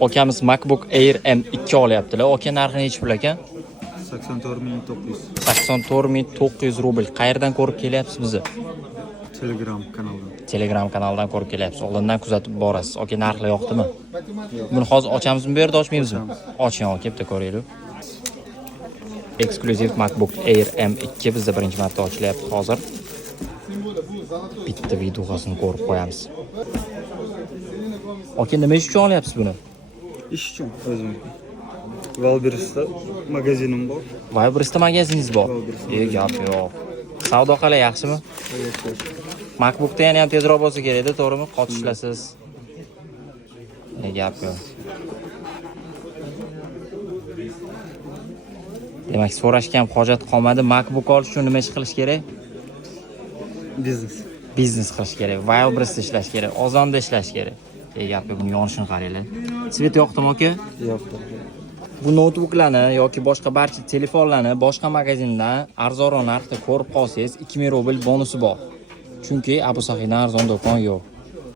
Akamiz MacBook Air M2 olyaptilar. Aka narxi necha pul ekan? 84.900. 84.900 rubl. Qayerdan ko'rib kelyapsiz bizni? Telegram kanaldan. Telegram kanalidan ko'rib kelyapsiz. Oldindan kuzatib borasiz. Aka narxi yoqdimi? Buni hozir ochamizmi, bu yerda ochmaymizmi? Oching, aka, bitta ko'raylik. Eksklyuziv MacBook Air M2 bizda birinchi marta ochilyapti hozir. Bitta videosini ko'rib qo'yamiz. Aka, nima uchun olyapsiz buni? İş için özüm. Valbiris'te magazinim bor. Vibrus'da magaziningiz bor. Vibrus'da. Gap yo'q. Savdo qalay, yaxshimi? MacBookda yana ham tezroq bo'lsa kerak-da, to'g'rimi? Qotib ishlasiz. Gap yo'q. Demak, so'rashga ham hojat qolmadi. MacBook olish uchun nima ish qilish kerak? Biznes. Biznes qilish kerak, Vibrus'da ishlash kerak, ozonda ishlash kerak. Gap yo'q, buni yonishini qaranglar. Svet yoqdimi aka? Yo'q. Bu notebooklarni yoki boshqa barcha telefonlarni boshqa magazindan arzonroq narxda ko'rib qolsangiz 2000 rubl bonusi bor. Chunki Abu Sahiydan arzon do'kon yo'q.